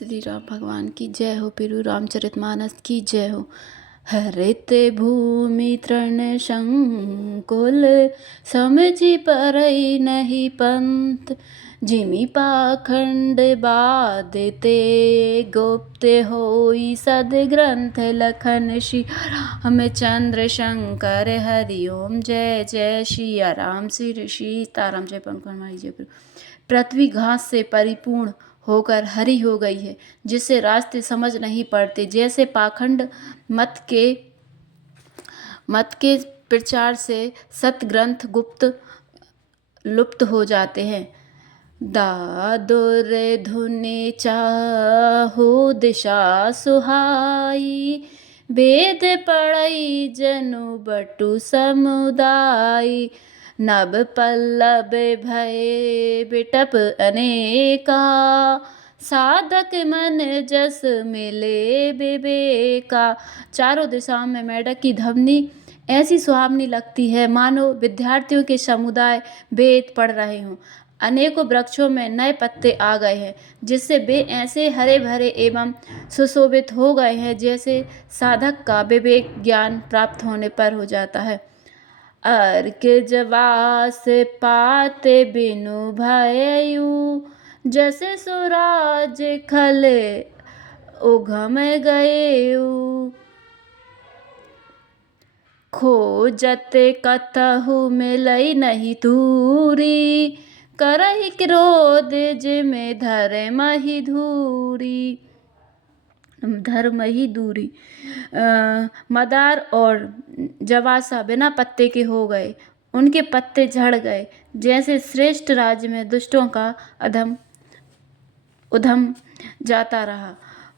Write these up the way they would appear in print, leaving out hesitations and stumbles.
श्री राम भगवान की जय हो। प्रभु रामचरितमानस की जय हो। हरित भूमि तृण संकुल समझि परई नहीं पंथ। जिमि पाखंड बाधते गुप्त होई सद ग्रंथ। लखन सिया रामचंद्र शंकर हरि ओम। जय जय सिया राम। श्री सीताराम। जय पवन जय प्रभु। पृथ्वी घास से परिपूर्ण होकर हरी हो गई है, जिससे रास्ते समझ नहीं पड़ते। जैसे पाखंड मत के प्रचार से सतग्रंथ गुप्त लुप्त हो जाते हैं। दादुर धुनि चाहु दिशा सुहाई। वेद पढ़ई जनु बटु समुदाय। नभ पल्लव भये बिटप अनेका। साधक मन जस मिले विवेका। चारों दिशाओं में मेढक की ध्वनि ऐसी सुहावनी लगती है मानो विद्यार्थियों के समुदाय वेद पढ़ रहे हों। अनेकों वृक्षों में नए पत्ते आ गए हैं, जिससे वे ऐसे हरे भरे एवं सुशोभित हो गए हैं जैसे साधक का विवेक ज्ञान प्राप्त होने पर हो जाता है। अर्क जवास पाते बिनु भयउ। जैसे सुराज खल उघम गएउ। खोजत कतहु मिलई नहीं दूरी। करहि क्रोध जिमि धर्महि दूरी। मदार और जवासा बिना पत्ते के हो गए, उनके पत्ते झड़ गए। जैसे श्रेष्ठ राज्य में दुष्टों का उधम जाता रहा,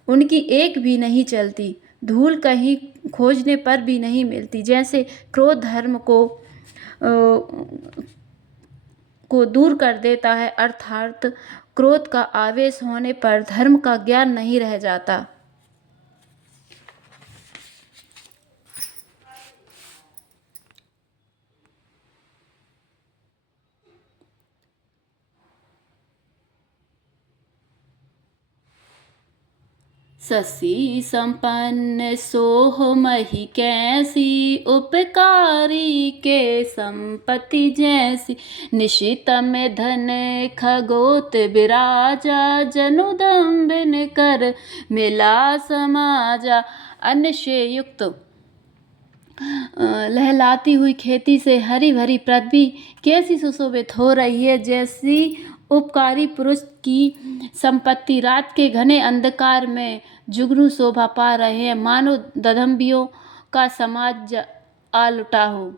उनकी एक भी नहीं चलती। धूल कहीं खोजने पर भी नहीं मिलती। जैसे क्रोध धर्म को दूर कर देता है, अर्थात क्रोध का आवेश होने पर धर्म का ज्ञान नहीं रह जाता। शशि संपन्न सोह मही कैसी। उपकारी के संपत्ति जैसी। निशित में धन खगोत विराजा। जनु दंबिन कर मिला समाजा। अन्न से युक्त लहलाती हुई खेती से हरी भरी पृथ्वी कैसी सुशोभित हो रही है। जैसी उपकारी पुरुष की संपत्ति रात के घने अंधकार में जुगनू शोभा पा रहे हैं, मानो ददम्बियों का समाज आ लुटा हो।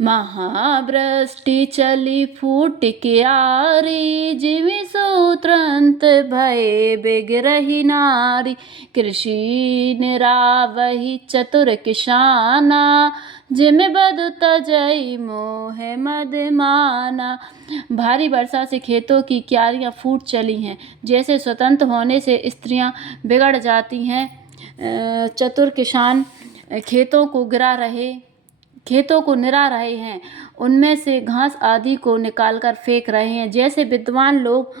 महावृष्टि चली फूट क्यारी। जिमि सूत्रंत भये बिगरहि नारी। कृषि निरावहि चतुर किसाना। जिमि बधु तजई मोह मद माना। भारी वर्षा से खेतों की क्यारियां फूट चली हैं। जैसे स्वतंत्र होने से स्त्रियां बिगड़ जाती हैं, चतुर किसान खेतों को निरा रहे हैं, उनमें से घास आदि को निकालकर फेंक रहे हैं। जैसे विद्वान लोग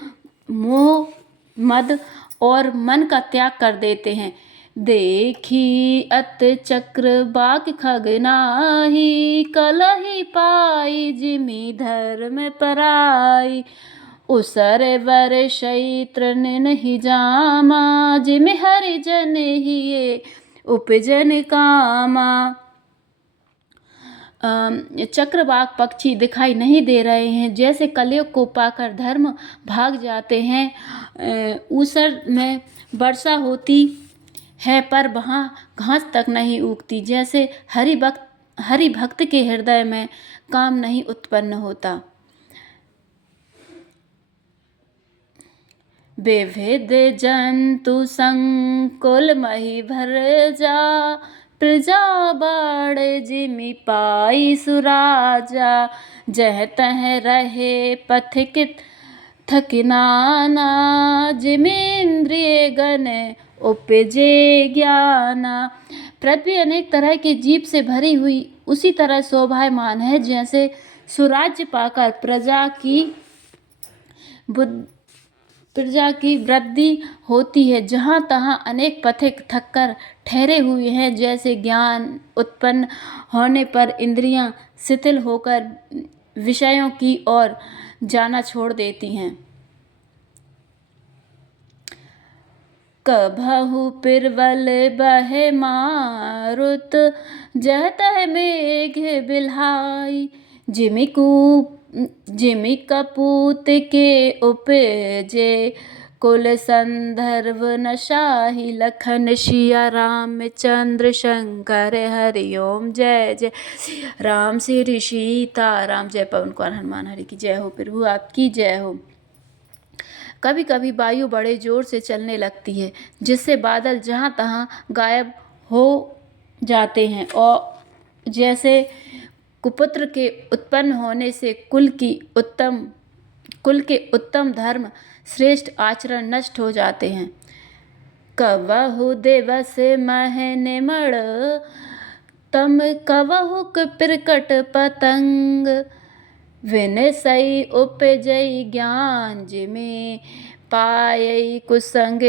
मोह मद और मन का त्याग कर देते हैं। देखी अत चक्र बाक खगनाही। कलहि पाई जिमि धर्म पराई। उसर बरसई तृण नहीं जामा। जिमि हरिजन हिये उपजन कामा। चक्रवाक पक्षी दिखाई नहीं दे रहे हैं, जैसे कलयुग को पाकर धर्म भाग जाते हैं। ऊसर में वर्षा होती है पर वहाँ घास तक नहीं उगती। जैसे हरि भक्त के हृदय में काम नहीं उत्पन्न होता। विविध जंतु संकुल मही भर जा। प्रजा बाढ़ जिमि पाई सुराजा। जह तह रहे पथिक थकिनाना। जिमि इंद्रिय गण उपजे ज्ञाना। पृथ्वी अनेक तरह के जीव से भरी हुई उसी तरह शोभायमान है, जैसे सुराज्य पाकर प्रजा की प्रजा की वृद्धि होती है। जहाँ तहाँ अनेक पथिक थककर ठहरे हुए हैं, जैसे ज्ञान उत्पन्न होने पर इंद्रियां शिथिल होकर विषयों की ओर जाना छोड़ देती हैं। कभहु पिरवल बहे मारुत, जह तह मेघ बिल्हाई। जिमि कपूत के उपजे, कुल संदर्भ न शाही। लखन सिया रामचंद्र शंकर हरि ओम। जय जय राम श्री सीता राम। जय पवन कुमार हनुमान हरि की जय हो। प्रभु आपकी जय हो। कभी कभी वायु बड़े जोर से चलने लगती है, जिससे बादल जहाँ तहाँ गायब हो जाते हैं, और जैसे कुपुत्र के उत्पन्न होने से कुल के उत्तम धर्म श्रेष्ठ आचरण नष्ट हो जाते हैं। कवहु दिवस मह निमड़, तम कवहु प्रकट पतंग। विनसई उपजई ज्ञान, जिमे पायई कुसंग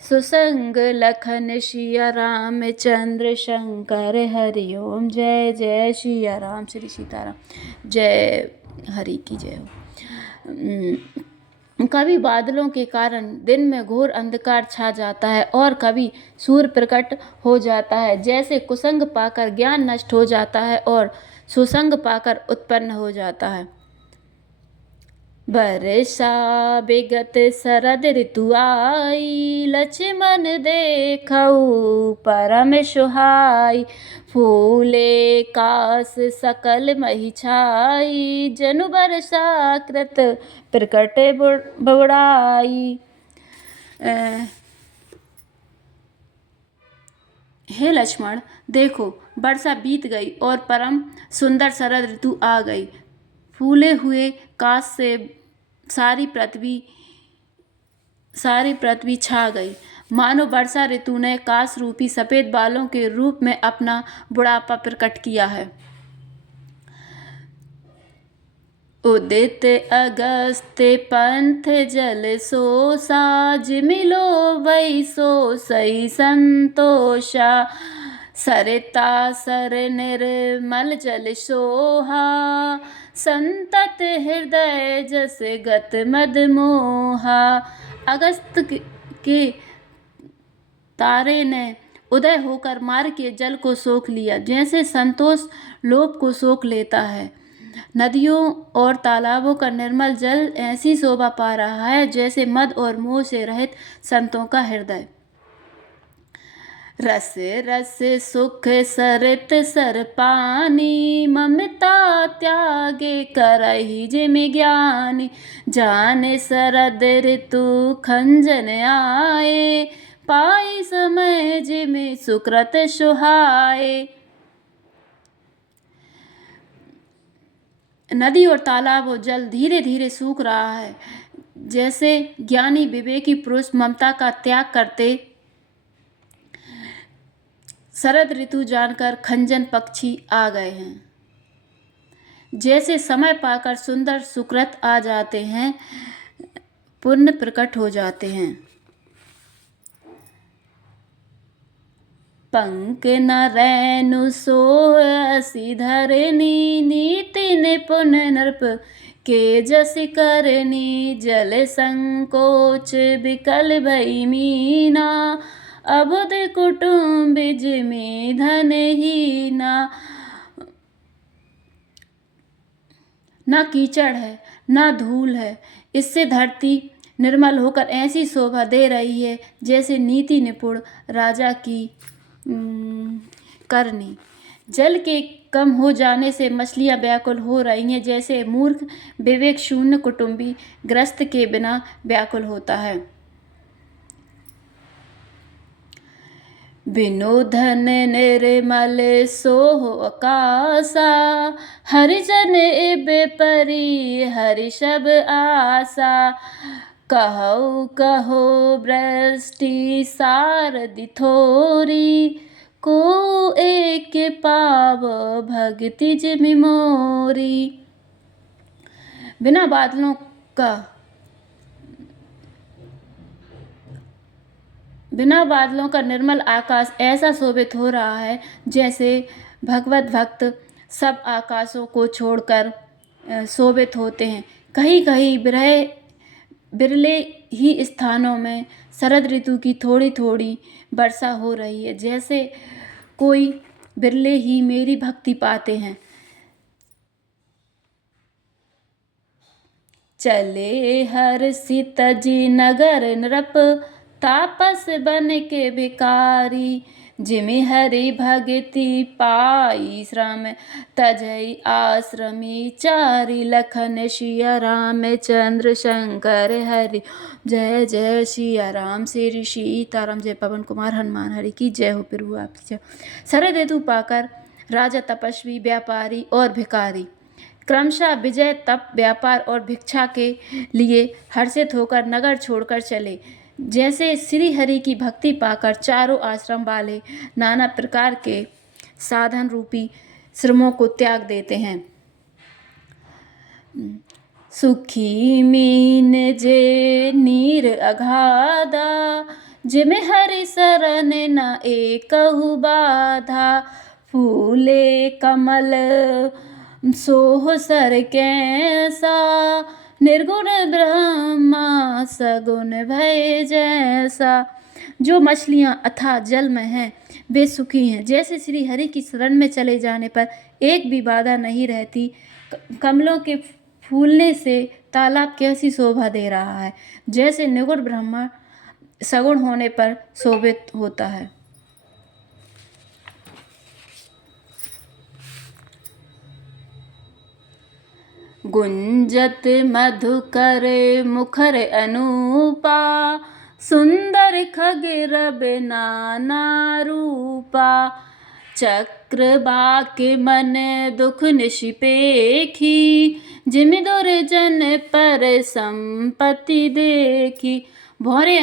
सुसंग। लखन सिया रामचंद्र शंकर हरि ओम। जय जय सिया राम श्री सीताराम। जय हरि की जय हो। कभी बादलों के कारण दिन में घोर अंधकार छा जाता है, और कभी सूर्य प्रकट हो जाता है। जैसे कुसंग पाकर ज्ञान नष्ट हो जाता है और सुसंग पाकर उत्पन्न हो जाता है। बरसा बिगत शरद ऋतु आई, लक्ष्मण देखऊ परम सुहाई। फूले कास सकल मही छाई, जनु बरसा कृत प्रकट बड़ाई। हे लक्ष्मण, देखो वर्षा बीत गई और परम सुंदर शरद ऋतु आ गई। फूले हुए काश से सारी पृथ्वी छा गई, मानो वर्षा ऋतु ने काश रूपी सफेद बालों के रूप में अपना बुढ़ापा प्रकट किया है। उदित अगस्त पंथ जल सोसा, जिमिलो वै सो सई संतोषा। सरिता सर निर्मल जल सोहा, संतत हृदय जस गत मद मोहा। अगस्त के तारे ने उदय होकर मार्ग के जल को सोख लिया, जैसे संतोष लोभ को सोख लेता है। नदियों और तालाबों का निर्मल जल ऐसी शोभा पा रहा है, जैसे मद और मोह से रहित संतों का हृदय। रस रस सुख सरित सर पानी, ममता त्यागे करहि जिमि ज्ञानी। जाने शरद ऋतु खंजन आए, पाई समय जिमि सुकृत सुहाए। नदी और तालाब और जल धीरे धीरे सूख रहा है, जैसे ज्ञानी विवेकी पुरुष ममता का त्याग करते शरद ऋतु जानकर खंजन पक्षी आ गए हैं। जैसे समय पाकर सुंदर सुकृत आ जाते हैं, पुण्य प्रकट हो जाते हैं। पंक न रैनु सोअसि धरनी, नीति निपुण नृप के जस करनी। जल संकोच विकल भई मीना, अबुध कुटुंब जिमि धन हीना। ना कीचड़ है ना धूल है, इससे धरती निर्मल होकर ऐसी शोभा दे रही है, जैसे नीति निपुण राजा की करनी। जल के कम हो जाने से मछलियां व्याकुल हो रही हैं, जैसे मूर्ख विवेक शून्य कुटुंबी ग्रस्त के बिना व्याकुल होता है। बिनु धन निर्मल सोहो आकाशा, हरिजन एबे परी हरि शब आशा। कहो कहो वृष्टि सारदि थोरी, को एक पाव भक्ति जिमि मोरी। बिना बादलों का बिना बादलों का निर्मल आकाश ऐसा शोभित हो रहा है जैसे भगवत भक्त सब आकाशों को छोड़कर शोभित होते हैं। कहीं कहीं बिरले ही स्थानों में शरद ऋतु की थोड़ी थोड़ी वर्षा हो रही है, जैसे कोई बिरले ही मेरी भक्ति पाते हैं। चले हर्षित जी नगर नृप, तापस बन के भिकारी, जिमि हरि भगति पाई श्रम, तजई आश्रमी चारि, लखन सिया रामचंद्र शंकर हरि। जय जय सिया राम, श्री सीताराम। जय पवन कुमार हनुमान हरि की जय हो। प्रभु आपकी जय। शरद ऋतु पाकर राजा, तपस्वी, व्यापारी और भिखारी क्रमशः विजय, तप, व्यापार और भिक्षा के लिए हर्षित होकर नगर छोड़कर चले। जैसे श्री हरि की भक्ति पाकर चारों आश्रम वाले नाना प्रकार के साधन रूपी श्रमों को त्याग देते हैं। सुखी मीन जे नीर अगाधा, जिमे हरि शरण न एकहु बाधा, फूले कमल सोह सर कैसा, निर्गुण ब्रह्मा सगुण भय जैसा। जो मछलियाँ अथाह जल में हैं वे सुखी हैं, जैसे श्री हरि की शरण में चले जाने पर एक भी बाधा नहीं रहती। कमलों के फूलने से तालाब कैसी शोभा दे रहा है, जैसे निर्गुण ब्रह्मा सगुण होने पर शोभित होता है। गुंजत मधुकर मुखर अनूपा, सुंदर खगिरब नाना रूपा, चक्र बाके मन दुख निशिपेखी, जिमि दुर्जन पर संपत्ति देखी। भौरे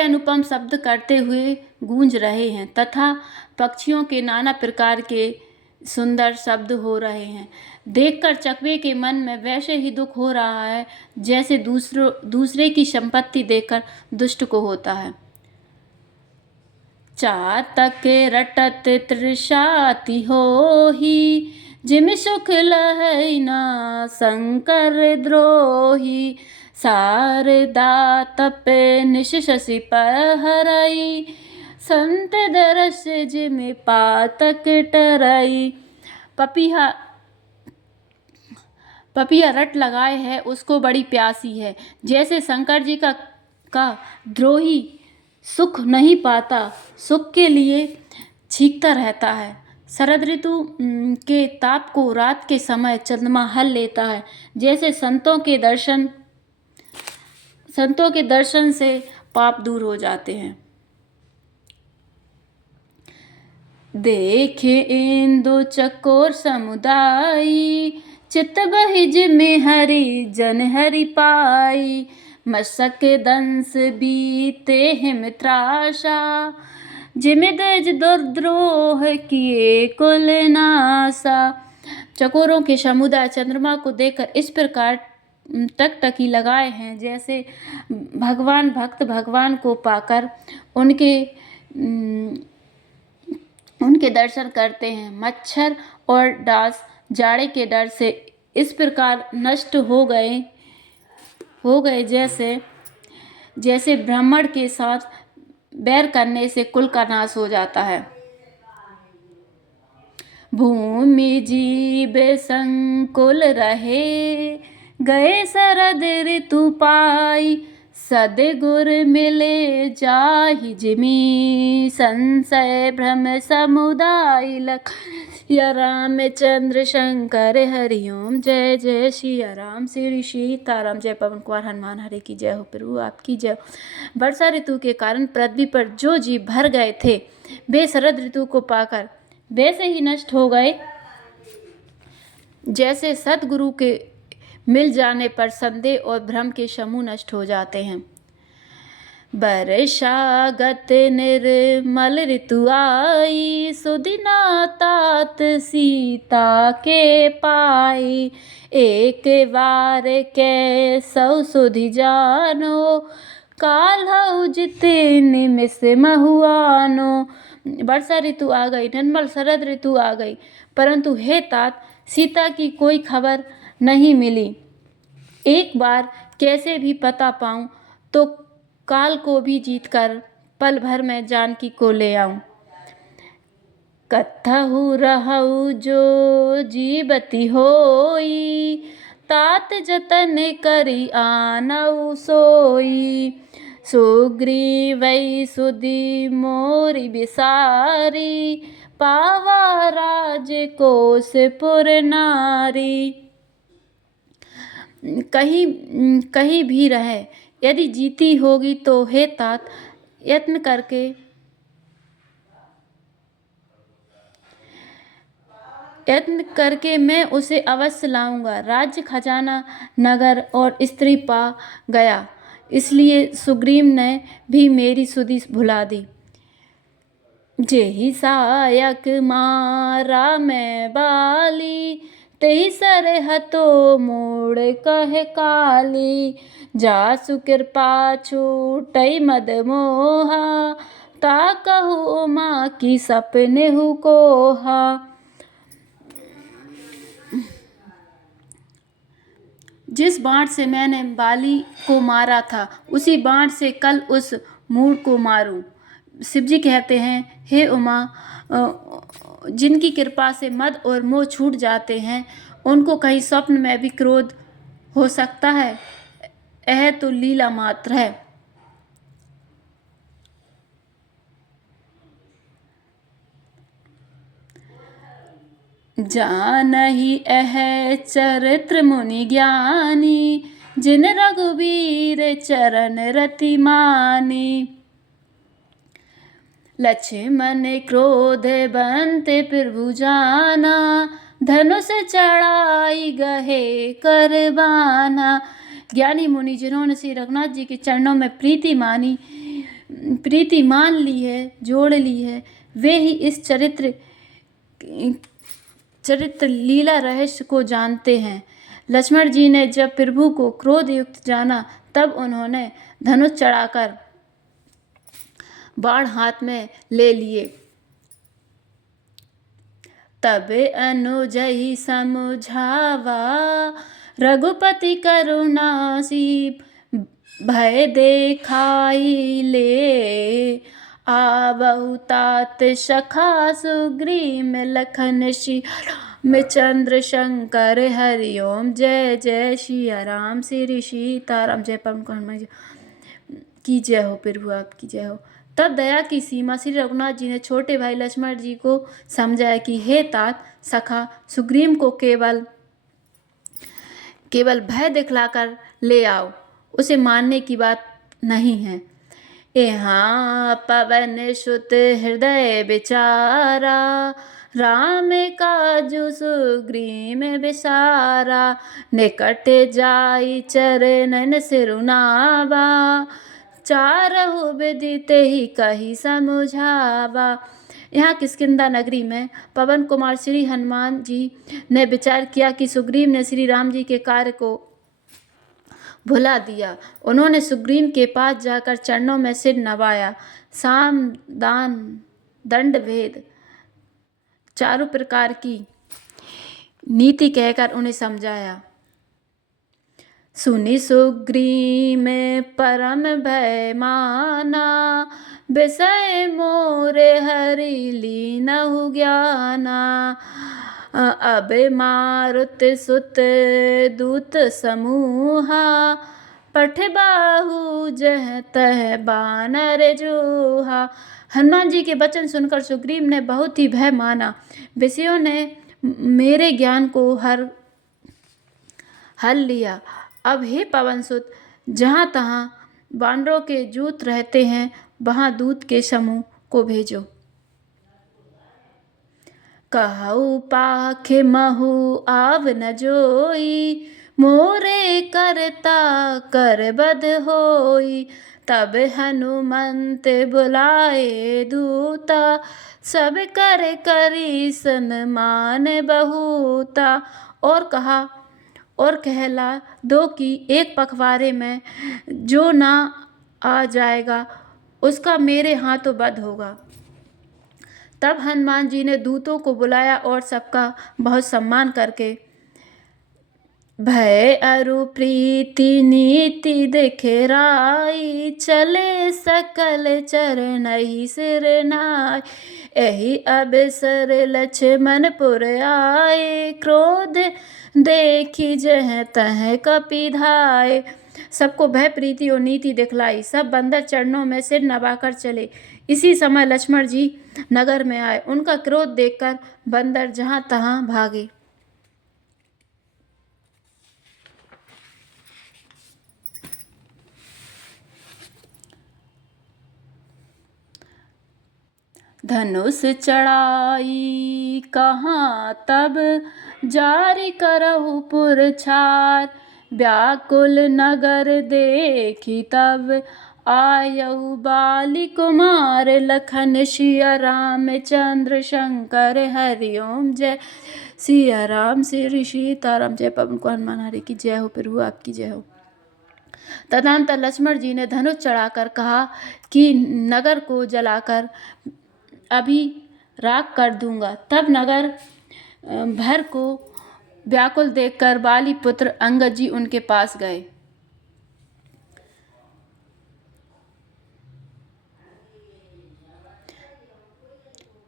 अनुपम शब्द करते हुए गूंज रहे हैं तथा पक्षियों के नाना प्रकार के सुंदर शब्द हो रहे हैं। देखकर चकवे के मन में वैसे ही दुख हो रहा है जैसे दूसरे की संपत्ति देखकर दुष्ट को होता है। चातक रटत तृषाति होही, जिमि सुख लहै न शंकर द्रोही, शारदा तप निश शशि पहरई, संत दरस जिमि पातक टरई। पपिया रट लगाए है, उसको बड़ी प्यासी है, जैसे शंकर जी का द्रोही सुख नहीं पाता, सुख के लिए छींकता रहता है। शरद ऋतु के ताप को रात के समय चंद्रमा हल लेता है, जैसे संतों के दर्शन से पाप दूर हो जाते हैं। देखे इंदु चकोर समुदायी, चित बहि जिमि हरि जन हरि पाई, मशक दंस बीते हिम त्रासा, जिमि द्विज दुर्द्रोह किए कुल नासा। चकोरों के समुदाय चंद्रमा को देखकर इस प्रकार टकटकी लगाए हैं, जैसे भक्त भगवान को पाकर उनके दर्शन करते हैं। मच्छर और डांस जाड़े के डर से इस प्रकार नष्ट हो गए जैसे ब्राह्मण के साथ बैर करने से कुल का नाश हो जाता है। भूमि जीव संकुल रहे, गए शरद ऋतु पाई, सद्गुर मिले जाहि जिमि, संशय भ्रम समुदाय, लखन सिया रामचंद्र शंकर हरि ओम। जय जय सिया राम, श्री सीताराम। जय पवन कुमार हनुमान हरि की जय हो। प्रभु आपकी जय हो। वर्षा ऋतु के कारण पृथ्वी पर जो जीव भर गए थे वे शरद ऋतु को पाकर वैसे ही नष्ट हो गए जैसे सतगुरु के मिल जाने पर संदेह और भ्रम के समूह नष्ट हो जाते हैं। वर्षागत निर्मल ऋतु आई, सुदिना तात सीता के पाई, एक बार के सौ सुधि जानो, काल्हऊ जिते निमिष महुआनो। वर्षा ऋतु आ गई, निर्मल शरद ऋतु आ गई, परंतु हे तात सीता की कोई खबर नहीं मिली। एक बार कैसे भी पता पाऊं तो काल को भी जीतकर पल भर में जानकी को ले आऊं। कत्थहु रहु जो जीवती होई, तात जतन करी आनऊ सोई। सुग्रीवै सुधि मोरि बिसारी, पावा राज कोसपुर नारी। कहीं भी रहे, यदि जीती होगी तो हे तात यत्न करके मैं उसे अवश्य लाऊंगा। राज्य खजाना नगर और स्त्री पा गया, इसलिए सुग्रीव ने भी मेरी सुधि भुला दी। जेहि सायक मारा मैं बाली, तेहि सरहतो मोड़ कह काली। जासु कृपा छूटई मद मोहा, ता कहु उमा की सपनेहु कोहा। जिस बाण से मैंने बाली को मारा था, उसी बाण से कल उस मूढ़ को मारूं। शिवजी कहते हैं, हे उमा, जिनकी कृपा से मद और मोह छूट जाते हैं, उनको कहीं स्वप्न में भी क्रोध हो सकता है? यह तो लीला मात्र है। जानहि यह चरित्र मुनि ज्ञानी, जिन रघुबीर चरण रति मानी। लक्ष्मण क्रोध बंत प्रभु जाना, धनुष चढ़ाई गहे करबाना। ज्ञानी मुनि जिन्होंने श्री रघुनाथ जी के चरणों में प्रीति मान ली है, जोड़ ली है, वे ही इस चरित्र लीला रहस्य को जानते हैं। लक्ष्मण जी ने जब प्रभु को क्रोध युक्त जाना, तब उन्होंने धनुष चढ़ाकर बाण हाथ में ले लिए। तबे अनुजहि समझावा, रघुपति करुणासी भय देखाई ले। आवहु तात सखा सुग्रीव लखन में चंद्र शंकर हरिओम। जय जय सिया राम, श्री सीताराम। जय पवन को हनुमान जी की जय हो, प्रभु आपकी जय हो। तब दया की सीमा श्री रघुनाथ जी ने छोटे भाई लक्ष्मण जी को समझाया कि हे तात सखा, सुग्रीव को केवल भय दिखलाकर ले आओ, उसे मानने की बात नहीं है। यहाँ पवन सुत हृदय विचारा, राम काजु सुग्रीव बिसारा। निकट जाई चरणन सिरुनावा, चारहु विदित ही कही समझावा। यहाँ किष्किंधा नगरी में पवन कुमार श्री हनुमान जी ने विचार किया कि सुग्रीव ने श्री राम जी के कार्य को भुला दिया। उन्होंने सुग्रीव के पास जाकर चरणों में सिर नवाया, साम दान दंड भेद चारों प्रकार की नीति कहकर उन्हें समझाया। सुनि सुग्रीव परम भय माना, विषय मोरे हरि लीनहु ज्ञाना। अब मारुत सुत दूत समूहा, पठबाहु जह तह बानर जोहा। हनुमान जी के वचन सुनकर सुग्रीव ने बहुत ही भय माना। विषयों ने मेरे ज्ञान को हल लिया। अब हे पवन सुत, जहाँ तहाँ बानरों के जूत रहते हैं, वहाँ दूत के समूह को भेजो। कहु पाखे महु आव न जोई, मोरे करता कर बध होई। तब हनुमंत बुलाए दूता, सब कर करी सन्मान बहुता। और कहला दो कि एक पखवारे में जो ना आ जाएगा उसका मेरे हाथों वध होगा। तब हनुमान जी ने दूतों को बुलाया और सबका बहुत सम्मान करके भय अरु प्रीति नीति दिखराई, चले सकल चरण ही सिर नाय। एहि अवसर लक्ष्मणपुर आए, क्रोध देखी जह तह कपि धाय। सबको भय प्रीति और नीति दिखलाई, सब बंदर चरणों में सिर नवाकर चले। इसी समय लक्ष्मण जी नगर में आए, उनका क्रोध देखकर बंदर जहाँ तहाँ भागे। धनुष चढ़ाई कहाँ तब, जारि करहु पुरछार। व्याकुल नगर देखी तब, आयऊ बाली कुमार। लखन सिया रामचंद्र शंकर हरि ओम जय। सिया राम श्री सीताराम। जय पवन कुमार हनुमान हरि की जय हो, प्रभु आपकी जय हो। तदनंतर लक्ष्मण जी ने धनुष चढ़ाकर कहा कि नगर को जलाकर अभी राख कर दूंगा। तब नगर भर को व्याकुल देखकर बाली पुत्र अंगद जी उनके पास गए।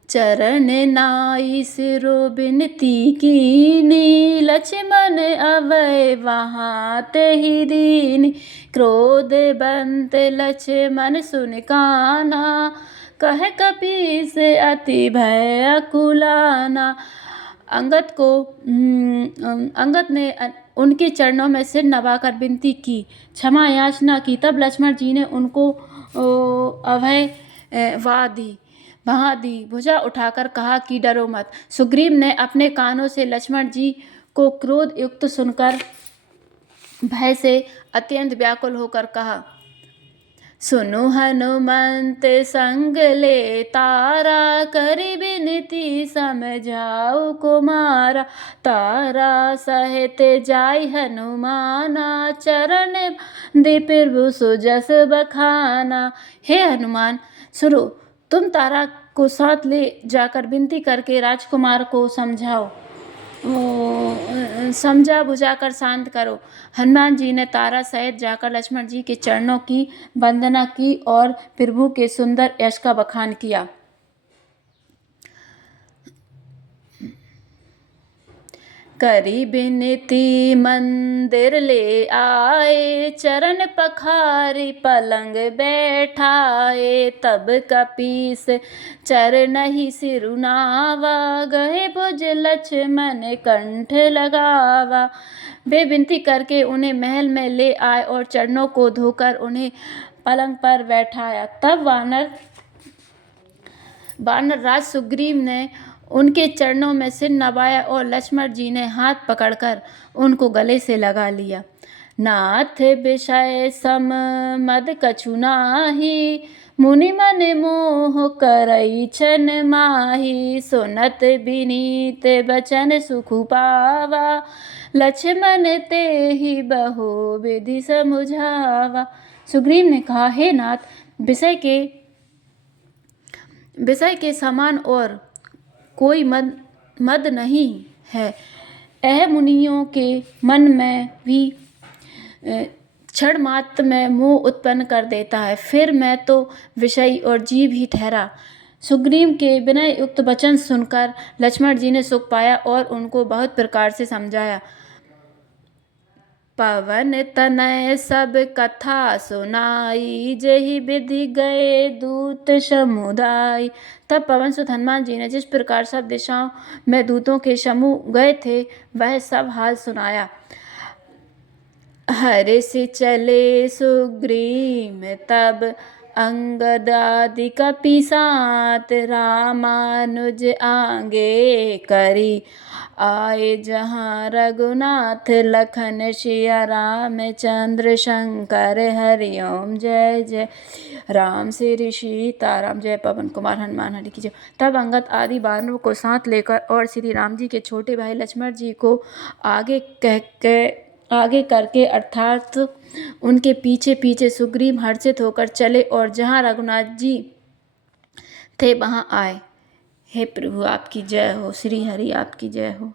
चरण नाई सिरो बिनती कीनी, लक्ष्मण अवै वहाँ तेहि दीन। क्रोध बंत लक्ष्मण सुन काना, कह कपीस अति भय अकुलाना। अंगद ने उनके चरणों में सिर नवाकर विनती की, क्षमा याचना की। तब लक्ष्मण जी ने उनको अभय वहाँ दी, भुजा उठाकर कहा कि डरो मत। सुग्रीव ने अपने कानों से लक्ष्मण जी को क्रोध युक्त सुनकर भय से अत्यंत व्याकुल होकर कहा, सुनु हनुमंत संग ले तारा, करि बिनती समझाऊ कुमारा। तारा सहित जाय हनुमाना, चरण दे प्रभु सुजस बखाना। हे हनुमान सुनो, तुम तारा को साथ ले जाकर विनती करके राजकुमार को समझा बुझाकर शांत करो। हनुमान जी ने तारा सहित जाकर लक्ष्मण जी के चरणों की वंदना की और प्रभु के सुंदर यश का बखान किया। करी बिनती मंदिर ले आए, चरण पखारी पलंग बैठाए। तब कपीस चरण ही सिरुनावा, गए भुज लक्ष्मण कंठ लगावा। वे विनती करके उन्हें महल में ले आए और चरणों को धोकर उन्हें पलंग पर बैठाया। तब वानर राज सुग्रीव ने उनके चरणों में सिर नवाया और लक्ष्मण जी ने हाथ पकड़कर उनको गले से लगा लिया। नाथ विषय सम मद कछु नाही, मुनि मन मोह करई छन माही। सुनत विनीत बचन सुख पावा, लक्ष्मण तेहि बहु विधि समुझावा। सुग्रीव ने कहा, हे नाथ, विषय के समान और कोई मद नहीं है। यह मुनियों के मन में भी क्षण मात्र में मोह उत्पन्न कर देता है। फिर मैं तो विषयी और जीव ही ठहरा। सुग्रीव के विनय युक्त वचन सुनकर लक्ष्मण जी ने सुख पाया और उनको बहुत प्रकार से समझाया। पवन तनय सब कथा सुनाई, जेहि विधि गए दूत समुदाय। तब पवन सुत हनुमान जी ने जिस प्रकार सब दिशाओं में दूतों के समूह गए थे वह सब हाल सुनाया। हर्ष चले सुग्रीव तब, अंगद आदि कपि साथ। रामानुज आगे करी आए जहाँ रघुनाथ। लखन सिया रामचंद्र शंकर हरि ओम जय जय। राम श्री सीताराम। जय पवन कुमार हनुमान हरि की जय। तब अंगद आदि वानरों को साथ लेकर और श्री राम जी के छोटे भाई लक्ष्मण जी को आगे कह के आगे करके अर्थात उनके पीछे पीछे सुग्रीव हर्षित होकर चले और जहाँ रघुनाथ जी थे वहाँ आए। हे प्रभु आपकी जय हो, श्री हरि आपकी जय हो।